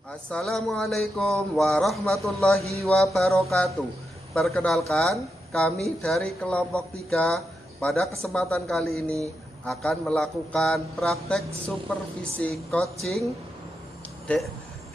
Assalamualaikum warahmatullahi wabarakatuh. Perkenalkan, kami dari kelompok 3 pada kesempatan kali ini akan melakukan praktek supervisi coaching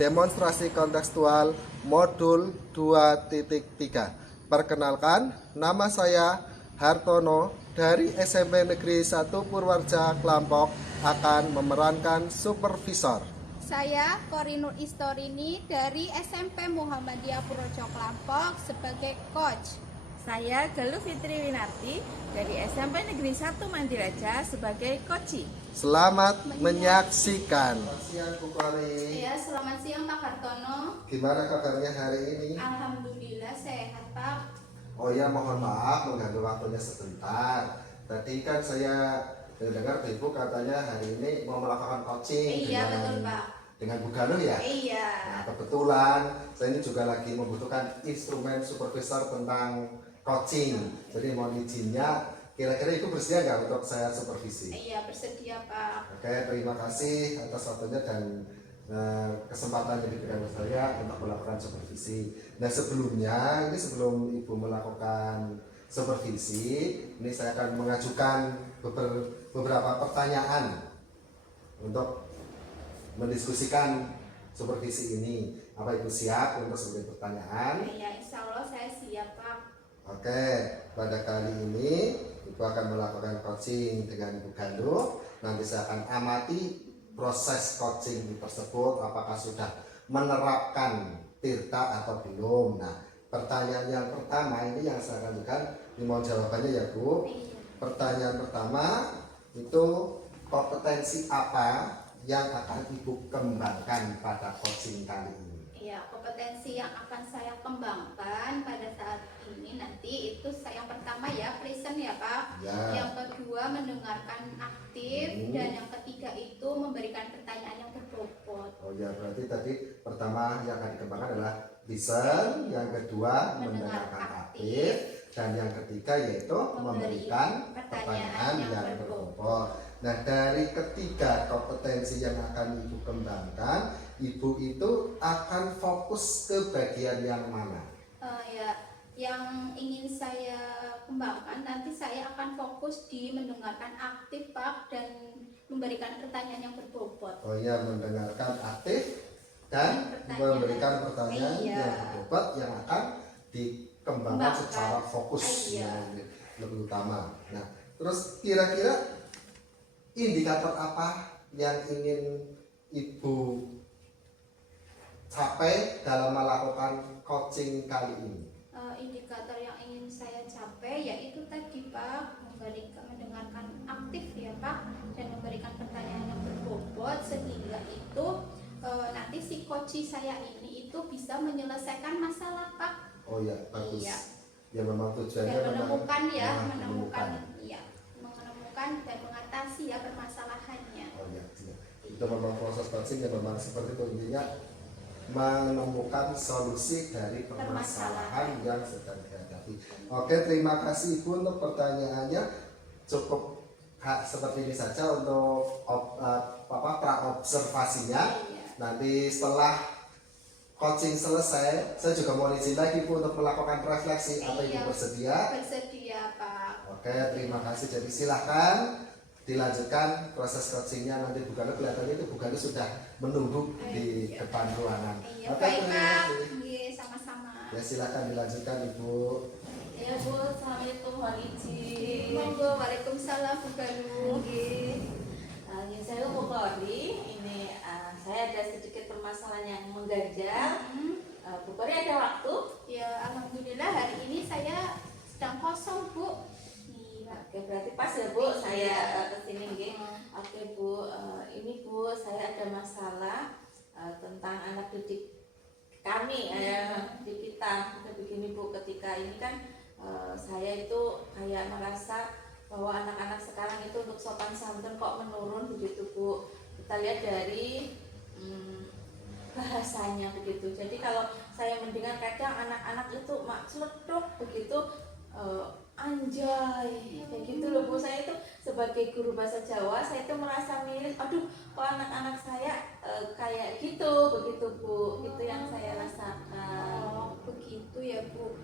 demonstrasi kontekstual modul 2.3. Perkenalkan, nama saya Hartono dari SMP Negeri 1 Purwarja Klampok akan memerankan supervisor. Saya Korinur Istorini dari SMP Muhammadiyah Purworejo Klampok sebagai coach. Saya Galuh Fitri Winarti dari SMP Negeri 1 Mandiraja sebagai coach. Selamat menyaksikan. Selamat siang Bu Kori. Ya, selamat siang Pak Hartono. Gimana kabarnya hari ini? Alhamdulillah sehat Pak. Oh ya, mohon maaf mengganggu waktunya sebentar. Tadi kan saya dengar Ibu katanya hari ini mau melakukan coaching Betul Pak. Dengan Bu Galuh ya? Iya. Nah, kebetulan saya ini juga lagi membutuhkan instrumen supervisor tentang coaching. Jadi mohon izinnya, kira-kira Ibu bersedia nggak untuk saya supervisi? Iya, bersedia Pak. Oke, terima kasih atas waktunya dan kesempatan yang diberikan kepada saya untuk melakukan supervisi. Nah sebelumnya, ini sebelum Ibu melakukan supervisi, ini saya akan mengajukan beberapa pertanyaan untuk mendiskusikan supervisi ini. Apa Ibu siap untuk sebagai pertanyaan? Iya, insya Allah saya siap Pak. Oke, pada kali ini Ibu akan melakukan coaching dengan Bu Galuh. Nanti saya akan amati proses coaching tersebut, apakah sudah menerapkan Tirta atau belum. Nah, pertanyaan yang pertama ini yang saya ajukan, mohon jawabannya ya Bu. Pertanyaan pertama itu, kompetensi apa yang akan Ibu kembangkan pada coaching kali ini? Ya, kompetensi yang akan saya kembangkan pada saat ini nanti itu yang pertama ya present ya Pak. Ya. Yang kedua mendengarkan aktif dan yang ketiga itu memberikan pertanyaan yang berbobot. Oh ya, berarti tadi pertama yang akan dikembangkan adalah listen, yang kedua mendengarkan aktif, dan yang ketiga yaitu memberikan pertanyaan yang berbobot. Nah, dari ketiga kompetensi yang akan Ibu kembangkan, Ibu itu akan fokus ke bagian yang mana? Yang ingin saya kembangkan nanti saya akan fokus di mendengarkan aktif Pak dan memberikan pertanyaan yang berbobot. Oh ya, mendengarkan aktif dan memberikan pertanyaan yang berbobot yang akan dikembangkan secara fokus yang lebih utama. Nah, terus kira-kira indikator apa yang ingin Ibu capai dalam melakukan coaching kali ini? Indikator yang ingin saya capai yaitu tadi Pak, mendengarkan aktif ya Pak dan memberikan pertanyaan yang berbobot sehingga itu nanti si coach saya ini itu bisa menyelesaikan masalah Pak. Oh ya, bagus. Iya. Ya memang tujuannya dan menemukan dan mengatasi ya permasalahannya. Oh ya, iya. Itu memang proses coaching yang memang seperti itu, intinya menemukan solusi dari permasalahan yang sedang dihadapi. Oke, terima kasih Ibu untuk pertanyaannya. Cukup seperti ini saja untuk pra-observasinya. Nanti setelah coaching selesai, saya juga mau izin lagi Bu untuk melakukan refleksi. Apa Ibu bersedia? Bersedia Pak. Oke, terima kasih. Jadi silahkan dilanjutkan proses coachingnya. Nanti Bu Galuh kelihatannya itu Bu Galuh sudah menunggu di depan ruangan. Oke, baik Pak. Sama-sama. Ya, silakan dilanjutkan Ibu. Ya Bu, assalamualaikum, mohon izin. Monggo, waalaikumsalam Bu Galuh. Saya Bu Kori, ini saya ada sedikit permasalahan yang mengganjal. Bu Kori ada waktu? Ya, alhamdulillah hari ini saya sedang kosong Bu. Oke, berarti pas ya Bu, saya kesini nggih. Oke Bu, ini Bu, saya ada masalah tentang anak didik kami, di kita. Begini Bu, ketika ini kan saya itu kayak merasa bahwa anak-anak sekarang itu untuk sopan santun kok menurun begitu Bu. Kita lihat dari bahasanya begitu. Jadi kalau saya mendengar kadang anak-anak itu mak celeduk begitu, anjay kayak gitu loh Bu. Saya itu sebagai guru bahasa Jawa saya itu merasa miris, aduh kok anak-anak saya kayak gitu, begitu Bu, itu yang saya rasakan. Oh, begitu ya Bu.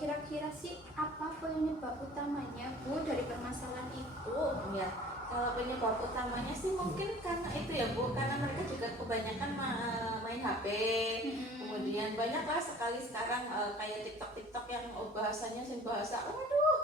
Kira-kira sih apa penyebab utamanya Bu dari permasalahan itu? Ya, kalau penyebab utamanya sih mungkin karena itu ya Bu, karena mereka juga kebanyakan main HP. Kemudian banyaklah sekali sekarang kayak TikTok yang bahasanya sih bahasa, waduh,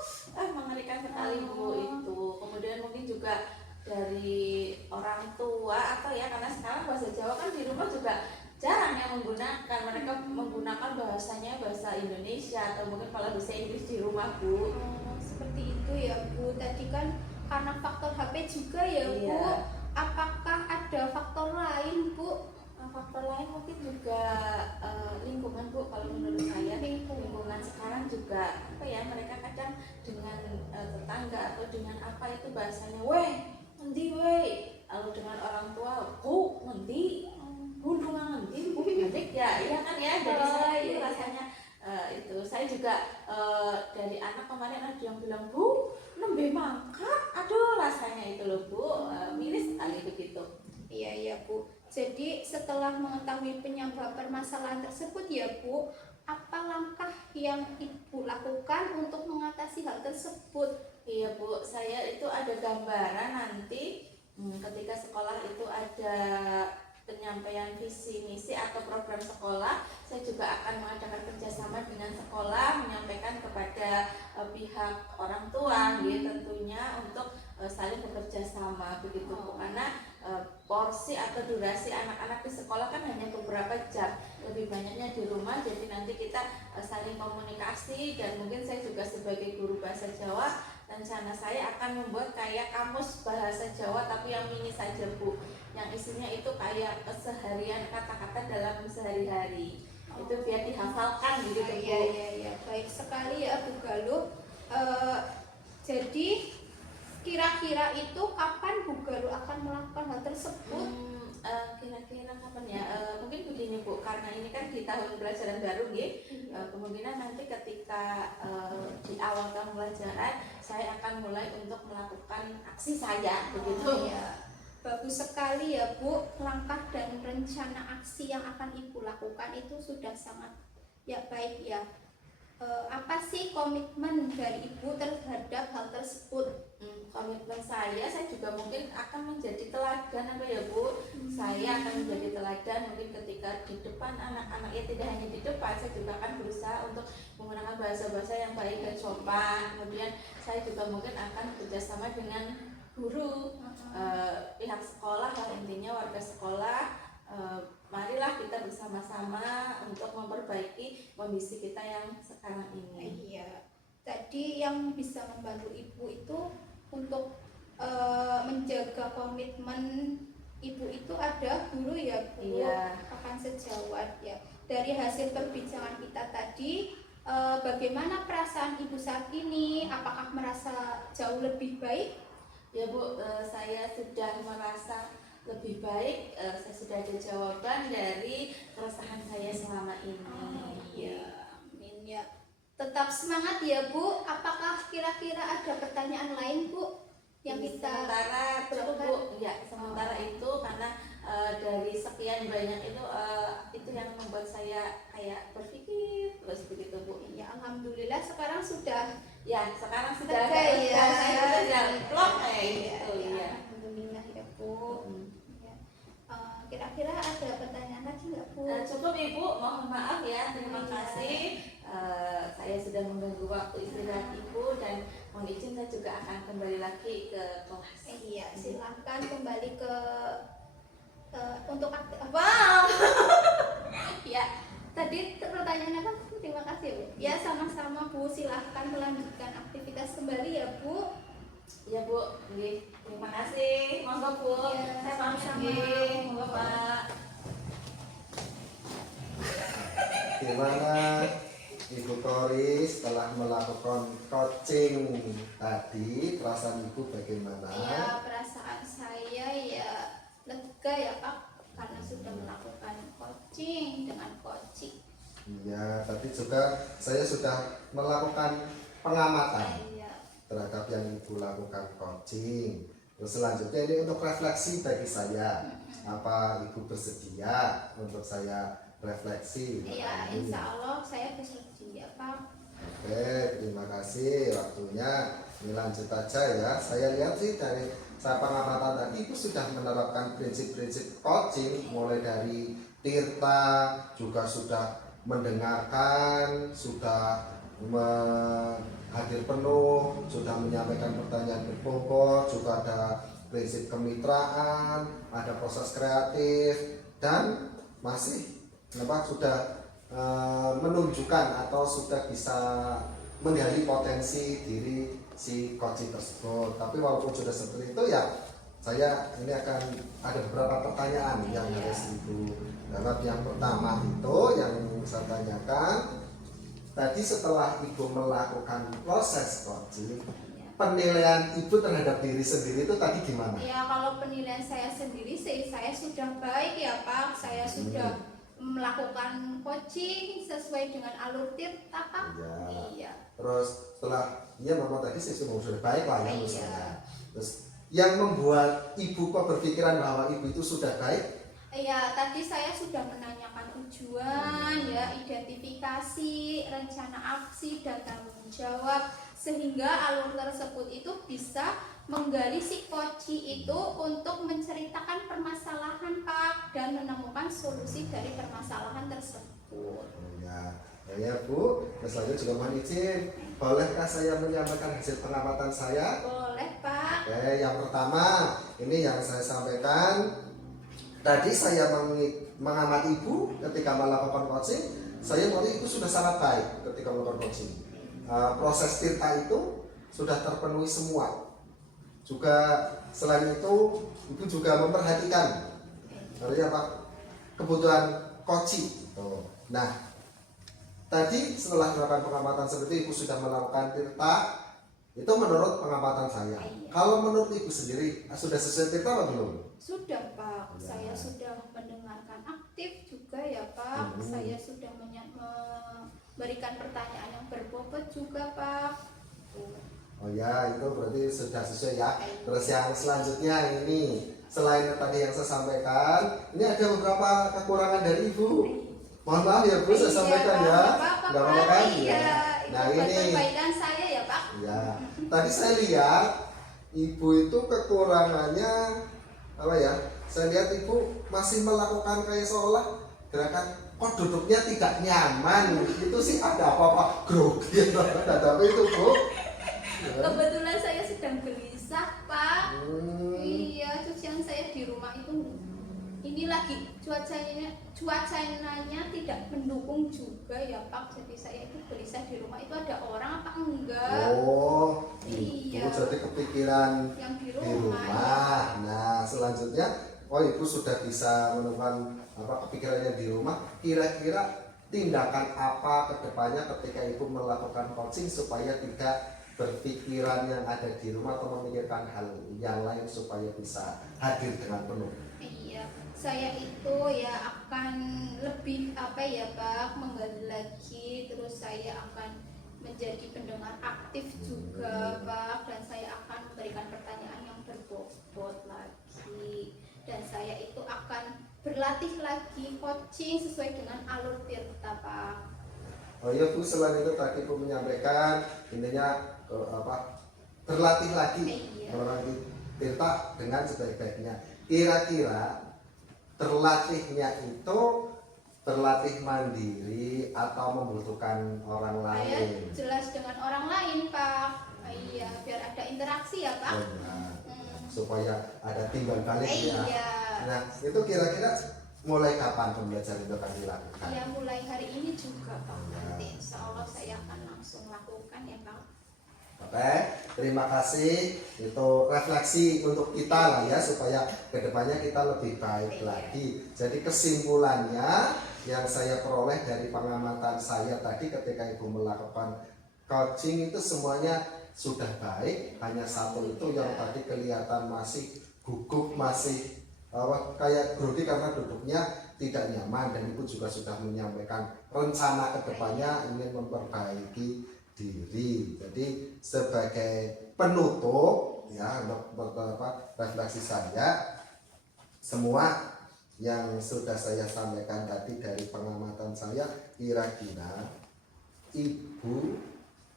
mengerikan sekali Bu itu. Kemudian mungkin juga dari orang tua atau ya, karena sekarang bahasa Jawa kan di rumah juga jarang yang menggunakan, mereka menggunakan bahasanya bahasa Indonesia atau mungkin malah bahasa Inggris di rumah Bu. Oh, seperti itu ya Bu. Tadi kan karena faktor HP juga ya Bu. Iya. Apakah ada faktor lain Bu? Faktor lain mungkin juga lingkungan Bu, kalau menurut saya lingkungan sekarang juga apa ya, mereka kadang dengan tetangga atau dengan apa itu bahasanya weh ngendi weh, lalu dengan orang tua bu ngendi bundung ngendi bu ngedik ya, iya kan ya, jadi saya itu rasanya itu saya juga dari anak kemarin ada yang bilang bu nembe mangkat, aduh rasanya itu loh Bu, miris sekali begitu. Iya Bu. Jadi setelah mengetahui penyebab permasalahan tersebut ya Bu, apa langkah yang Ibu lakukan untuk mengatasi hal tersebut? Iya Bu, saya itu ada gambaran nanti ketika sekolah itu ada penyampaian visi misi atau program sekolah, saya juga akan mengadakan kerjasama dengan sekolah, menyampaikan kepada pihak orang tua, gitu, tentunya untuk saling bekerja sama begitu Bu. Karena porsi atau durasi anak-anak di sekolah kan hanya beberapa jam, lebih banyaknya di rumah, jadi nanti kita saling komunikasi. Dan mungkin saya juga sebagai guru bahasa Jawa, rencana saya akan membuat kayak kamus bahasa Jawa tapi yang mini saja Bu, yang isinya itu kayak keseharian kata-kata dalam sehari-hari, itu biar dihafalkan gitu Bu. Iya, baik sekali ya Bu Galuh. Jadi kira-kira itu kapan Bu Galuh akan melakukan hal tersebut? Kira-kira kapan ya? Mungkin begini Bu, karena ini kan di tahun pelajaran baru kemungkinan nanti ketika di awal tahun pelajaran saya akan mulai untuk melakukan aksi saya begitu. Ya, bagus sekali ya Bu, langkah dan rencana aksi yang akan Ibu lakukan itu sudah sangat ya baik ya. Apa sih komitmen dari Ibu terhadap hal tersebut? Komitmen saya juga mungkin akan menjadi teladan apa ya Bu. Saya akan menjadi teladan mungkin ketika di depan anak-anak, ya tidak hanya di depan, saya juga akan berusaha untuk menggunakan bahasa-bahasa yang baik dan sopan. Kemudian saya juga mungkin akan bekerjasama dengan guru, pihak sekolah lah, intinya warga sekolah. Marilah kita bersama-sama untuk memperbaiki kondisi kita yang sekarang ini. Iya, tadi yang bisa membantu Ibu itu untuk menjaga komitmen Ibu itu ada guru ya Bu, Iya. akan sejawat ya. Dari hasil perbincangan kita tadi, bagaimana perasaan Ibu saat ini? Apakah merasa jauh lebih baik? Ya Bu, saya sudah merasa lebih baik, saya sudah ada jawaban dari keresahan saya selama ini. Iya, amin ya. Tetap semangat ya Bu. Apakah kira-kira ada pertanyaan lain Bu yang kita sementara cukup Bu? Ya, sementara itu karena dari sekian banyak itu yang membuat saya kayak berpikir terus begitu Bu. Ya, alhamdulillah sekarang sudah Sekarang sudah Oke, ya. saya sudah plong kayak gitu ya. Alhamdulillah ya Bu. Ya. Kira-kira ada pertanyaan lagi nggak Bu? Cukup Ibu, mohon maaf ya, terima kasih. Saya sudah mengganggu waktu istirahat Ibu dan mohon izin saya juga akan kembali lagi ke kelas. Iya, silahkan kembali ke untuk aktif. Wow. Ya, tadi pertanyaannya apa? Terima kasih Bu. Ya, sama-sama Bu. Silahkan melanjutkan aktivitas kembali ya Bu. Ya Bu, terima kasih. Monggo Bu, Ya, saya pamit sama-sama. Monggo Pak. Gimana Ibu Tori setelah melakukan coaching tadi, perasaan Ibu bagaimana? Ya, perasaan saya ya lega ya Pak, karena sudah melakukan coaching dengan coaching. Iya, tadi juga saya sudah melakukan pengamatan Iya. terhadap yang ibu lakukan coaching. Terus selanjutnya ini untuk refleksi bagi saya, apa ibu bersedia untuk saya refleksi? Iya, insya Allah saya bersedia Pak. Oke, terima kasih waktunya. Ini lanjut aja ya. Saya lihat sih dari saya pengamatan tadi ibu sudah menerapkan prinsip-prinsip coaching, mulai dari Tirta juga sudah mendengarkan, sudah hadir penuh, sudah menyampaikan pertanyaan berbobot, juga ada prinsip kemitraan, ada proses kreatif, dan masih sudah menunjukkan atau sudah bisa menggali potensi diri si coaching tersebut. Tapi walaupun sudah seperti itu ya, saya ini akan ada beberapa pertanyaan yang harus ibu jawab. Yang pertama itu yang saya tanyakan, tadi setelah ibu melakukan proses coaching, penilaian ibu terhadap diri sendiri itu tadi gimana? Ya kalau penilaian saya sendiri sih saya sudah baik ya Pak. Saya sudah melakukan coaching sesuai dengan alur Tirta Pak. Iya. Terus setelah memang tadi sih sudah baik lah ya misalnya. Terus yang membuat ibu kok berpikiran bahwa ibu itu sudah baik? Iya, tadi saya sudah menanyakan tujuan, ya, identifikasi, rencana aksi, dan tanggung jawab, sehingga alur tersebut itu bisa menggali si coach itu untuk menceritakan permasalahan Pak dan menemukan solusi dari permasalahan tersebut. Ya Bu, selanjutnya juga mohon izin, bolehkah saya menyampaikan hasil pengamatan saya? Boleh Pak. Oke, yang pertama ini yang saya sampaikan. Tadi saya mengamati ibu ketika melakukan coaching, saya melihat ibu sudah sangat baik ketika melakukan coaching. Proses Tirta itu sudah terpenuhi semua. Juga selain itu, ibu juga memperhatikan kebutuhan coaching. Nah, tadi setelah melakukan pengamatan seperti ibu sudah melakukan Tirta, itu menurut pengamatan saya. Kalau menurut ibu sendiri sudah sesuai Tirta atau belum? Sudah Pak, saya sudah mendengarkan aktif juga ya Pak. Saya sudah memberikan pertanyaan yang berbobot juga Pak. Oh ya, itu berarti sudah sesuai ya. Terus yang selanjutnya ini, selain tadi yang saya sampaikan, ini ada beberapa kekurangan dari ibu. Mohon maaf ya Bu, saya sampaikan ya. Nggak apa-apa kan? Iya, Nah itu buat ini, perbaikan saya ya Pak. ya. Tadi saya lihat ibu itu kekurangannya apa ya? Saya lihat ibu masih melakukan kayak seolah gerakan kok duduknya tidak nyaman. Itu sih ada apa-apa grogi tapi itu Bu. Kebetulan saya sedang gelisah Pak. Iya, cucian saya di rumah itu ini lagi cuacanya tidak mendukung juga ya Pak. Jadi saya itu gelisah di rumah itu ada orang apa enggak? Oh, iya. Ibu jadi kepikiran Yang di di rumah. rumah. Nah, selanjutnya, ibu sudah bisa menemukan kepikirannya di rumah. Kira-kira tindakan apa kedepannya ketika ibu melakukan coaching supaya tidak berpikiran yang ada di rumah atau memikirkan hal yang lain supaya bisa hadir dengan penuh? Iya, saya itu ya akan lebih Pak, menggali lagi, terus saya akan menjadi pendengar aktif juga Pak, dan saya akan memberikan pertanyaan yang berbobot lagi, dan saya itu akan berlatih lagi coaching sesuai dengan alur Tirta Pak. Oh iya Bu, selain itu tadi Bu menyampaikan intinya berlatih lagi melalui Tirta dengan sebaik-baiknya. Kira-kira terlatihnya itu terlatih mandiri atau membutuhkan orang lain? Jelas dengan orang lain Pak. Iya, biar ada interaksi ya Pak. Supaya ada timbal balik ya. Iya. Nah, itu kira-kira mulai kapan pembelajaran itu akan dilakukan? Ya mulai hari ini juga Pak. Nanti insya Allah saya akan langsung lakukan ya Pak. Oke, terima kasih. Itu refleksi untuk kita lah ya, supaya kedepannya kita lebih baik lagi. Jadi kesimpulannya yang saya peroleh dari pengamatan saya tadi ketika ibu melakukan coaching itu semuanya sudah baik. Hanya satu itu yang tadi kelihatan masih gugup, masih kayak grogi karena duduknya tidak nyaman, dan ibu juga sudah menyampaikan rencana kedepannya ingin memperbaiki diri. Jadi sebagai penutup ya untuk refleksi saya, semua yang sudah saya sampaikan tadi dari pengamatan saya, kira-kira ibu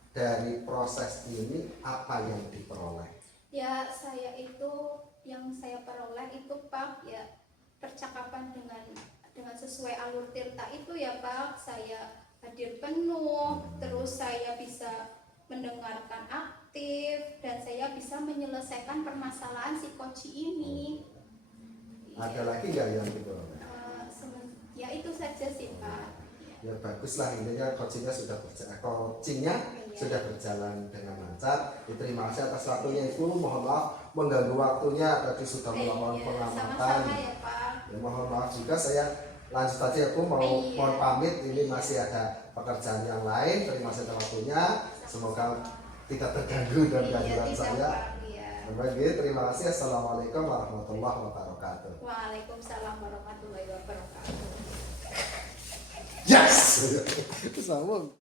dari proses ini apa yang diperoleh? Ya, saya itu yang saya peroleh itu Pak, ya percakapan dengan sesuai alur tirta itu ya Pak. Saya hadir penuh, terus saya bisa mendengarkan aktif, dan saya bisa menyelesaikan permasalahan si koci ini. Ada lagi nggak yang diperoleh? Ya itu saja sih Pak. Ya baguslah, intinya coachingnya sudah berjalan dengan lancar. Terima kasih atas waktunya Ibu. Mohon maaf mengganggu waktunya, tadi sudah melakukan pengamatan. Sama-sama ya Pak. Ya, mohon maaf juga, saya lanjut aja Ibu, mohon pamit. Ini masih ada pekerjaan yang lain. Terima kasih atas waktunya. Semoga tidak terganggu dan kehadiran saya. Baik, terima kasih. Assalamualaikum warahmatullahi wabarakatuh. Waalaikumsalam warahmatullahi wabarakatuh. Yes. Sambung.